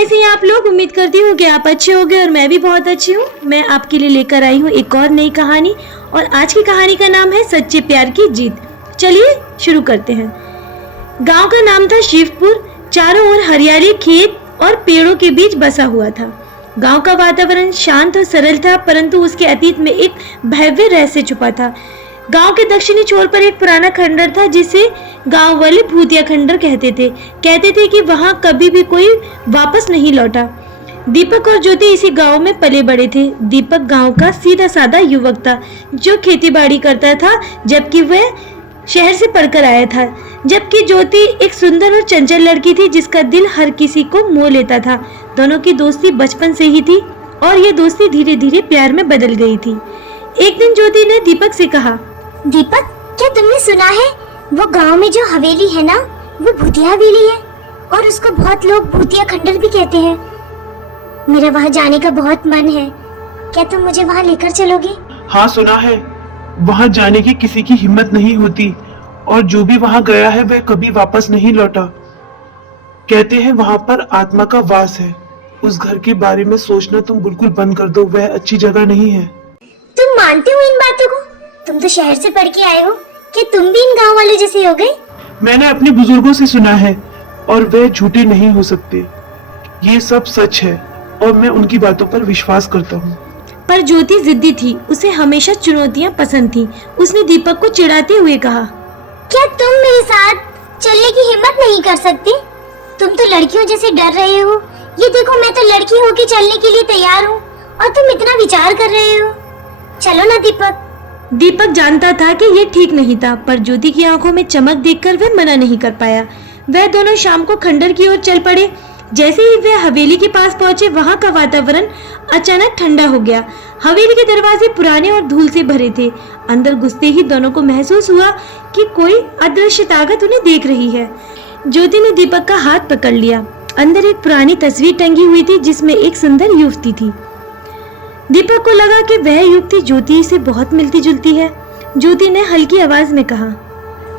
कैसे हैं आप लोग। उम्मीद करती हूँ कि आप अच्छे होंगे और मैं भी बहुत अच्छी हूँ। मैं आपके लिए लेकर आई हूँ एक और नई कहानी और आज की कहानी का नाम है सच्चे प्यार की जीत। चलिए शुरू करते हैं। गांव का नाम था शिवपुर। चारों ओर हरियाली, खेत और पेड़ों के बीच बसा हुआ था। गांव का वातावरण शांत और सरल था, परंतु उसके अतीत में एक भव्य रहस्य छुपा था। गांव के दक्षिणी छोर पर एक पुराना खंडर था जिसे गांव वाले भूतिया खंडर कहते थे कि वहां कभी भी कोई वापस नहीं लौटा। दीपक और ज्योति इसी गांव में पले बड़े थे। दीपक गांव का सीधा साधा युवक था जो खेतीबाड़ी करता था, जबकि वह शहर से पढ़कर आया था। जबकि ज्योति एक सुंदर और चंचल लड़की थी जिसका दिल हर किसी को मोह लेता था। दोनों की दोस्ती बचपन से ही थी और ये दोस्ती धीरे धीरे प्यार में बदल गई थी। एक दिन ज्योति ने दीपक से कहा, दीपक, क्या तुमने सुना है वो गांव में जो हवेली है ना, वो भूतिया हवेली है और उसको बहुत लोग भूतिया खंडर भी कहते हैं। मेरा वहां जाने का बहुत मन है, क्या तुम मुझे वहां लेकर चलोगे? हाँ, सुना है। वहां जाने की किसी की हिम्मत नहीं होती और जो भी वहां गया है वह कभी वापस नहीं लौटा। कहते हैं वहां पर आत्मा का वास है। उस घर के बारे में सोचना तुम बिल्कुल बंद कर दो, वह अच्छी जगह नहीं है। तुम मानते हो इन बातों को? तुम तो शहर से पढ़ के आए हो, कि तुम भी इन गांव वालों जैसे हो गए? मैंने अपने बुजुर्गों से सुना है और वे झूठे नहीं हो सकते। ये सब सच है और मैं उनकी बातों पर विश्वास करता हूँ। पर ज्योति जिद्दी थी। उसे हमेशा चुनौतियां पसंद थी। उसने दीपक को चिढ़ाते हुए कहा, क्या तुम मेरे साथ चलने की हिम्मत नहीं कर सकते? तुम तो लड़कियों जैसे डर रहे हो। ये देखो, मैं तो लड़की होके चलने के लिए तैयार हूँ और तुम इतना विचार कर रहे हो। चलो ना दीपक। दीपक जानता था कि ये ठीक नहीं था, पर ज्योति की आंखों में चमक देखकर वह मना नहीं कर पाया। वह दोनों शाम को खंडर की ओर चल पड़े। जैसे ही वे हवेली के पास पहुंचे, वहां का वातावरण अचानक ठंडा हो गया। हवेली के दरवाजे पुराने और धूल से भरे थे। अंदर घुसते ही दोनों को महसूस हुआ कि कोई अदृश्य ताकत उन्हें देख रही है। ज्योति ने दीपक का हाथ पकड़ लिया। अंदर एक पुरानी तस्वीर टंगी हुई थी जिसमें एक सुंदर युवती थी। दीपक को लगा कि वह युवती ज्योति से बहुत मिलती जुलती है। ज्योति ने हल्की आवाज में कहा,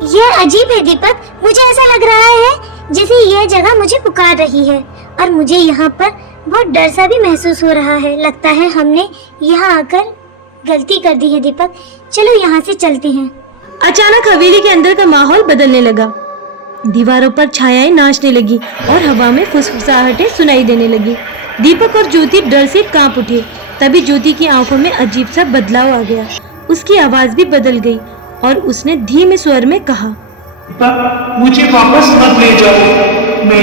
यह अजीब है दीपक, मुझे ऐसा लग रहा है जैसे यह जगह मुझे पुकार रही है और मुझे यहाँ पर बहुत डर सा भी महसूस हो रहा है। लगता है हमने यहाँ आकर गलती कर दी है दीपक। चलो यहाँ से चलते हैं। अचानक हवेली के अंदर का माहौल बदलने लगा। दीवारों पर छायाएं नाचने लगी और हवा में फुसफुसाहटें सुनाई देने लगी। दीपक और ज्योति डर से कांप उठे। तभी ज्योति की आंखों में अजीब सा बदलाव आ गया। उसकी आवाज भी बदल गई और उसने धीमे स्वर में कहा, मुझे वापस मत ले जाओ। मैं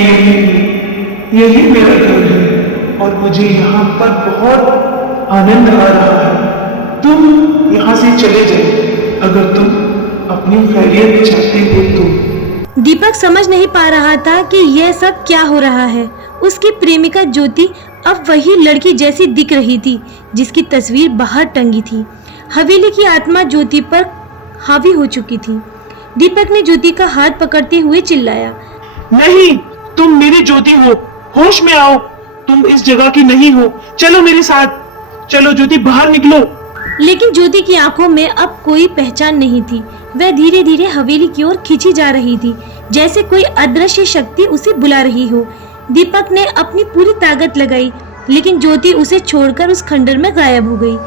यही मेरा घर है और मुझे यहाँ पर बहुत आनंद आ रहा है। तुम यहाँ से चले जाओ अगर तुम अपनी खैरियत चाहते हो तो। दीपक समझ नहीं पा रहा था कि यह सब क्या हो रहा है। उसकी प्रेमिका ज्योति अब वही लड़की जैसी दिख रही थी जिसकी तस्वीर बाहर टंगी थी। हवेली की आत्मा ज्योति पर हावी हो चुकी थी। दीपक ने ज्योति का हाथ पकड़ते हुए चिल्लाया, नहीं, तुम मेरी ज्योति हो। होश में आओ, तुम इस जगह की नहीं हो। चलो मेरे साथ। चलो ज्योति, बाहर निकलो। लेकिन ज्योति की आंखों में अब कोई पहचान नहीं थी। वह धीरे धीरे हवेली की ओर खींची जा रही थी, जैसे कोई अदृश्य शक्ति उसे बुला रही हो। दीपक ने अपनी पूरी ताकत लगाई, लेकिन ज्योति उसे छोड़कर उस खंडर में गायब हो गई।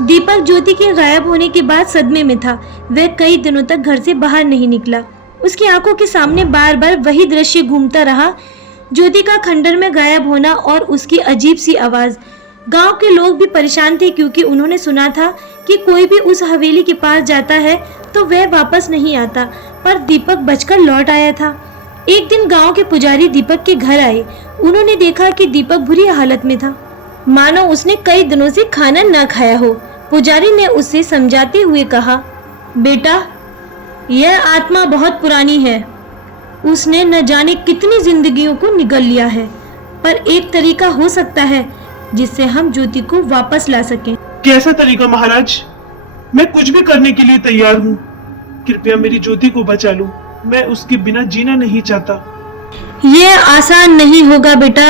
दीपक ज्योति के गायब होने के बाद सदमे में था। वह कई दिनों तक घर से बाहर नहीं निकला। उसकी आंखों के सामने बार बार वही दृश्य घूमता रहा, ज्योति का खंडर में गायब होना और उसकी अजीब सी आवाज। गांव के लोग भी परेशान थे क्योंकि उन्होंने सुना था कि कोई भी उस हवेली के पास जाता है तो वह वापस नहीं आता, पर दीपक बचकर लौट आया था। एक दिन गांव के पुजारी दीपक के घर आए। उन्होंने देखा कि दीपक बुरी हालत में था, मानो उसने कई दिनों से खाना न खाया हो। पुजारी ने उसे समझाते हुए कहा, बेटा, यह आत्मा बहुत पुरानी है। उसने न जाने कितनी जिंदगियों को निगल लिया है, पर एक तरीका हो सकता है जिससे हम ज्योति को वापस ला सकें। कैसा तरीका महाराज? मैं कुछ भी करने के लिए तैयार हूँ। कृपया मेरी ज्योति को बचा लो। मैं उसके बिना जीना नहीं चाहता। यह आसान नहीं होगा बेटा।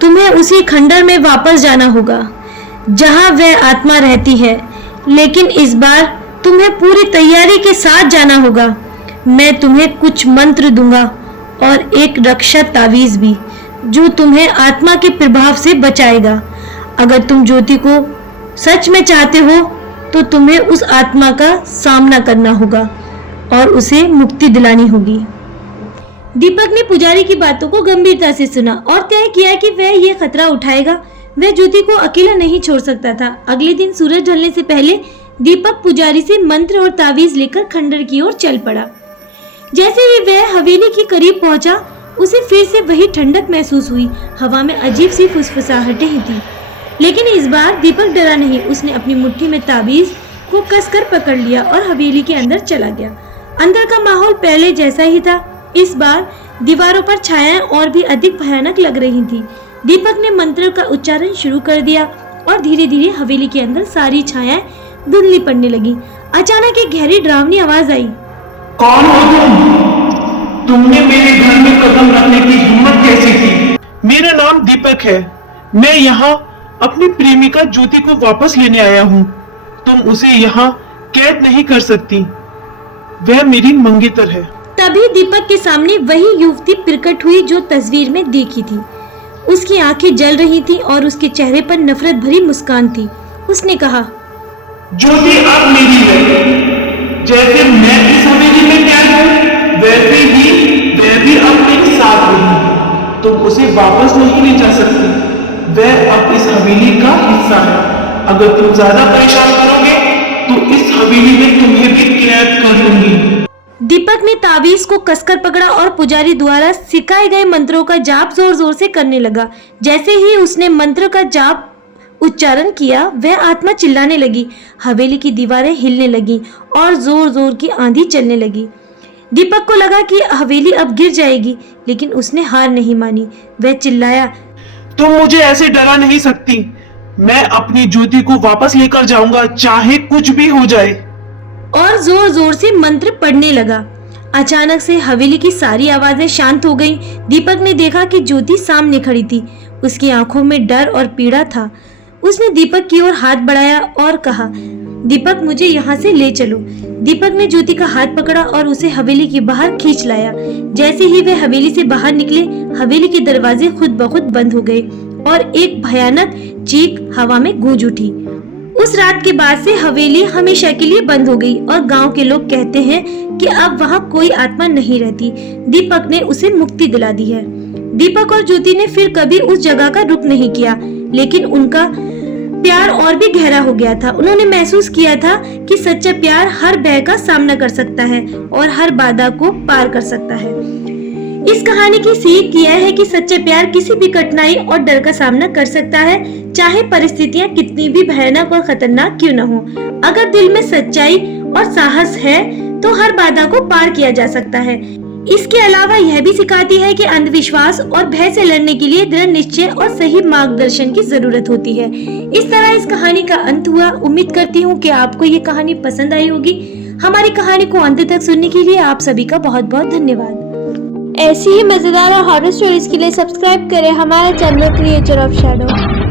तुम्हें उसी खंडर में वापस जाना होगा जहां वह आत्मा रहती है, लेकिन इस बार तुम्हें पूरी तैयारी के साथ जाना होगा। मैं तुम्हें कुछ मंत्र दूंगा और एक रक्षा तावीज भी। जो तुम्हें आत्मा के प्रभाव से बचाएगा। अगर तुम ज्योति को सच में चाहते हो तो तुम्हें उस आत्मा का सामना करना होगा और उसे मुक्ति दिलानी होगी। दीपक ने पुजारी की बातों को गंभीरता से सुना और तय किया कि वह यह खतरा उठाएगा। वह ज्योति को अकेला नहीं छोड़ सकता था। अगले दिन सूरज ढलने से पहले दीपक पुजारी से मंत्र और तावीज लेकर खंडर की ओर चल पड़ा। जैसे ही वह हवेली के करीब पहुंचा, उसे फिर से वही ठंडक महसूस हुई। हवा में अजीब सी फुसफुसाहटें ही थी, लेकिन इस बार दीपक डरा नहीं। उसने अपनी मुट्ठी में ताबीज को कसकर पकड़ लिया और हवेली के अंदर चला गया। अंदर का माहौल पहले जैसा ही था। इस बार दीवारों पर छायाएं और भी अधिक भयानक लग रही थी। दीपक ने मंत्र का उच्चारण शुरू कर दिया और धीरे धीरे हवेली के अंदर सारी छायाएं धुंधली पड़ने लगी। अचानक एक गहरी डरावनी आवाज आई। कौन हो तुम? तुमने मेरे घर में कदम रखने की हिम्मत कैसे की? मेरा नाम दीपक है। मैं यहाँ अपनी प्रेमिका ज्योति को वापस लेने आया हूँ। तुम उसे यहाँ कैद नहीं कर सकती। वह मेरी मंगेतर है। तभी दीपक के सामने वही युवती प्रकट हुई जो तस्वीर में देखी थी। उसकी आंखें जल रही थी और उसके चेहरे पर नफरत भरी मुस्कान थी। उसने कहा, ज्योति अब मेरी है। जैसे मैं इस हवेली में कैद हूँ, वैसे ही वह भी अब मेरे साथ रही। तुम उसे वापस नहीं ले जा सकती। वह अब इस हवेली का हिस्सा है। अगर तुम ज्यादा परेशान करोगे तो इस हवेली में तुम्हें भी कैद कर दूंगी। दीपक ने तावीज को कसकर पकड़ा और पुजारी द्वारा सिखाए गए मंत्रों का जाप जोर जोर से करने लगा। जैसे ही उसने मंत्र का जाप उच्चारण किया, वह आत्मा चिल्लाने लगी। हवेली की दीवारें हिलने लगी और जोर जोर की आंधी चलने लगी। दीपक को लगा कि हवेली अब गिर जाएगी, लेकिन उसने हार नहीं मानी। वह चिल्लाया, तुम मुझे ऐसे डरा नहीं सकती। मैं अपनी ज्योति को वापस लेकर जाऊंगा, चाहे कुछ भी हो जाए। और जोर जोर से मंत्र पढ़ने लगा। अचानक से हवेली की सारी आवाजें शांत हो गईं। दीपक ने देखा कि ज्योति सामने खड़ी थी। उसकी आंखों में डर और पीड़ा था। उसने दीपक की ओर हाथ बढ़ाया और कहा, दीपक मुझे यहाँ से ले चलो। दीपक ने ज्योति का हाथ पकड़ा और उसे हवेली के बाहर खींच लाया। जैसे ही वे हवेली से बाहर निकले, हवेली के दरवाजे खुद ब खुद बंद हो गए और एक भयानक चीख हवा में गूंज उठी। उस रात के बाद से हवेली हमेशा के लिए बंद हो गई और गांव के लोग कहते हैं कि अब वहां कोई आत्मा नहीं रहती। दीपक ने उसे मुक्ति दिला दी है। दीपक और ज्योति ने फिर कभी उस जगह का रुख नहीं किया, लेकिन उनका प्यार और भी गहरा हो गया था। उन्होंने महसूस किया था कि सच्चा प्यार हर भय का सामना कर सकता है और हर बाधा को पार कर सकता है। इस कहानी की सीख यह है कि सच्चा प्यार किसी भी कठिनाई और डर का सामना कर सकता है, चाहे परिस्थितियां कितनी भी भयानक और खतरनाक क्यों न हो। अगर दिल में सच्चाई और साहस है तो हर बाधा को पार किया जा सकता है। इसके अलावा यह भी सिखाती है कि अंधविश्वास और भय से लड़ने के लिए दृढ़ निश्चय और सही मार्गदर्शन की जरूरत होती है। इस तरह इस कहानी का अंत हुआ। उम्मीद करती हूँ कि आपको ये कहानी पसंद आई होगी। हमारी कहानी को अंत तक सुनने के लिए आप सभी का बहुत बहुत धन्यवाद। ऐसी ही मजेदार और हॉरर स्टोरीज के लिए सब्सक्राइब करें हमारा चैनल क्रिएचर ऑफ शैडो।